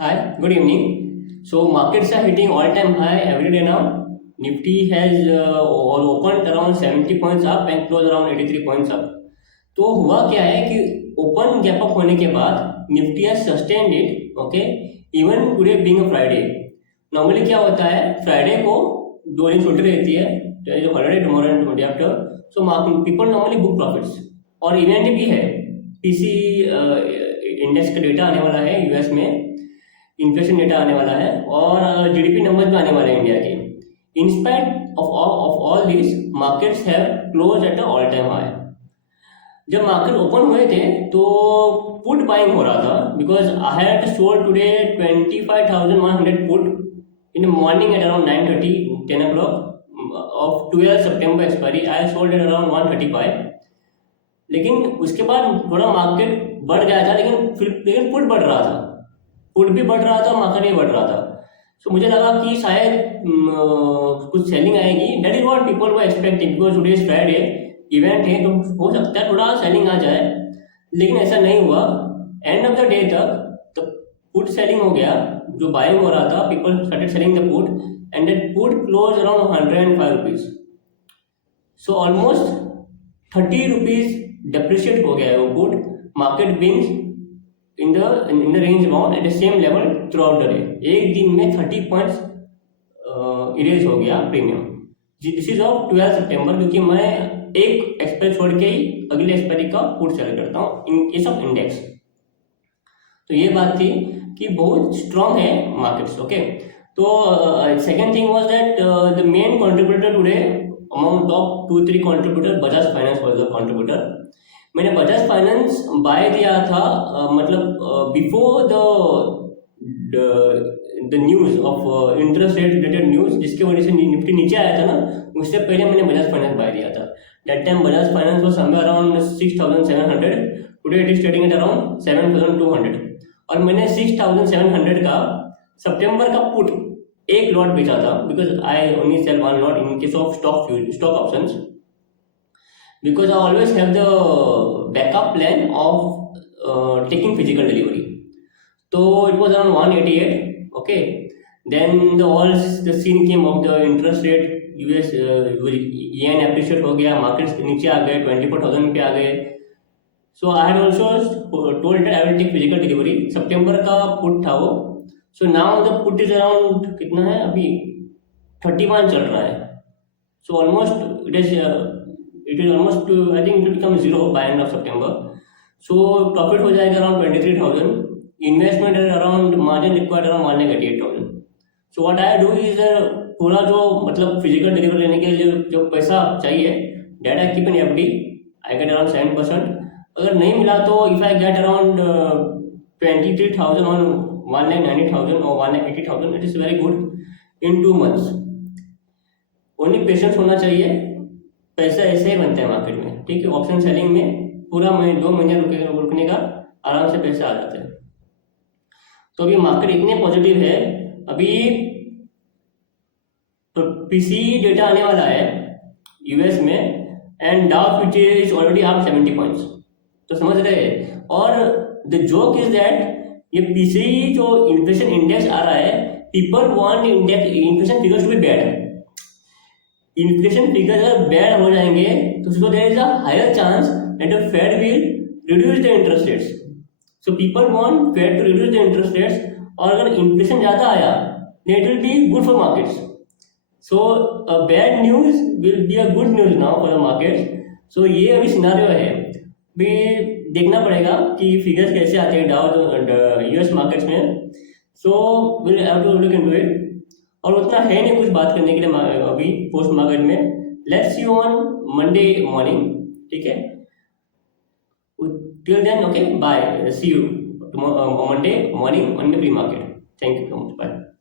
Hi, good evening. So markets are hitting all-time high every day now. Nifty has all opened around 70 points up and closed around 83 points up. तो हुआ क्या है कि open gap up होने के बाद Nifty has sustained it, okay, even today being a Friday. Normally क्या होता है फ्राइडे को दो दिन छुट्टी रहती है, जो holiday tomorrow and day after. So people normally book profits और इवेंट भी है. पीसी इंडेक्स का डेटा आने वाला है यूएस में, इन्फ्लेशन डेटा आने वाला है और जीडीपी नंबर्स भी आने वाले हैं इंडिया के. In spite of all this markets have close at all time high. जब मार्केट ओपन हुए थे तो पुट बाइंग हो रहा था because I had sold today 25,100 put in the morning at around 9:30 10 o'clock of 12 September expiry. I sold at around 135. लेकिन उसके बाद थोड़ा मार्केट बढ़ गया था, लेकिन पुट बढ़ रहा था, पुट भी बढ़ रहा था, मार्केट भी बढ़ रहा था. सो मुझे लगा कि शायद कुछ सेलिंग आएगी. That is what people were expecting because today is Friday, event है तो हो सकता है थोड़ा सेलिंग आ जाए, लेकिन ऐसा नहीं हुआ. एंड ऑफ द डे तक पुट सेलिंग हो गया. जो बाइंग हो रहा था, people started selling the put and that put close around 105 rupees. So almost 30 rupees depreciate हो गया है वो put. Market बिंग्स in the range bound at the same level throughout the day. एक दिन में 30 पॉइंट्स इरेज हो गया प्रीमियम. दिस इज ऑफ 12 सितंबर, क्योंकि मैं एक एक्सपायरी छोड़ के ही अगले एक्सपायरी का पुट सेल करता हूँ इन केस ऑफ इंडेक्स. तो ये बात थी कि बहुत स्ट्रॉन्ग है मार्केट्स. ओके, तो second thing was that the main contributor today among top 2-3 contributor, Bajaj finance was the contributor. मैंने बजाज फाइनेंस बाय दिया था मतलब before the news of interest rate related news, जिसके वजह से निफ्टी नीचे आया था ना, उससे पहले मैंने बजाज फाइनेंस बाय दिया था. That time Bajaj finance was somewhere around 6,700. Today it is trading at around 7,200. और मैंने 6,700 का सितंबर का पुट एक लॉट बेचा था because I only sell one lot in case of stock options, because I always have the backup plan of taking physical delivery. So it was around 188. Okay, then the scene came of the interest rate. US yen appreciate हो गया, markets नीचे आ गए, 24,000 पे आ गए. So I had also told that I will take physical delivery. सितंबर का put था वो. So now the put is around कितना है अभी 31 चल रहा है. So almost it is almost I think it will become zero by end of September. So profit हो जाएगा around 23,000. Investment is around margin required around 1,88,000. So what I do is पूरा जो मतलब फिजिकल डिलीवरी लेने के लिए जो पैसा चाहिए, that I keep in FD, I get around 7%. अगर नहीं मिला तो if I get around 23,000 on 1,90,000 और 1,80,000, it is very good in 2 months. Only patience होना चाहिए. पैसा ऐसे ही बनता है मार्केट में, ठीक है. ऑप्शन सेलिंग में पूरा 2 महीने रुकने का आराम से पैसा आ जाता है. तो अभी मार्केट इतने पॉजिटिव है. अभी तो पीसी डेटा आने वाला है यूएस में and Dow future is already up 70 points. तो समझ रहे हैं. और द जोक इज दैट ये पीसी जो इन्फ्लेशन इंडेक्स आ रहा है, people want inflation figures to be bad. Inflation figure अगर बैड हो जाएंगे तो उसको there is a higher chance that the Fed will reduce the interest rates. So people want Fed to reduce the interest rates. और अगर inflation ज़्यादा आया then it will be good for markets. So a bad news will be a good news now for the markets. So ये अभी scenario है. भी देखना पड़ेगा कि फिगर्स कैसे आते हैं डाउ यूएस मार्केट्स में. So will have to look into it. और उतना है नहीं कुछ बात करने के लिए अभी पोस्ट मार्केट में. Let's see you on Monday morning, ठीक है. Till then okay, bye, see you Monday morning on the pre market. Thank you so much, bye.